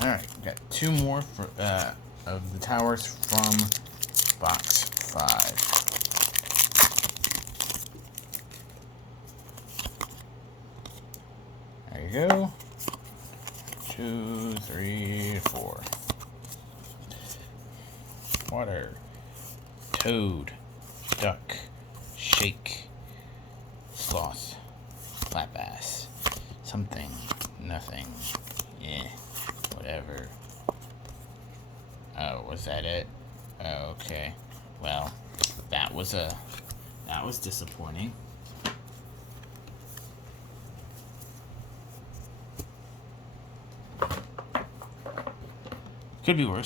Alright, got two more for, of the towers from box 5. There you go. 2, 3, 4. Water. Toad. Duck. Shake. Sloth. Flat bass. Something. Nothing. Yeah. Whatever. Oh, was that it? Oh, okay. Well, that was disappointing. Could be worse.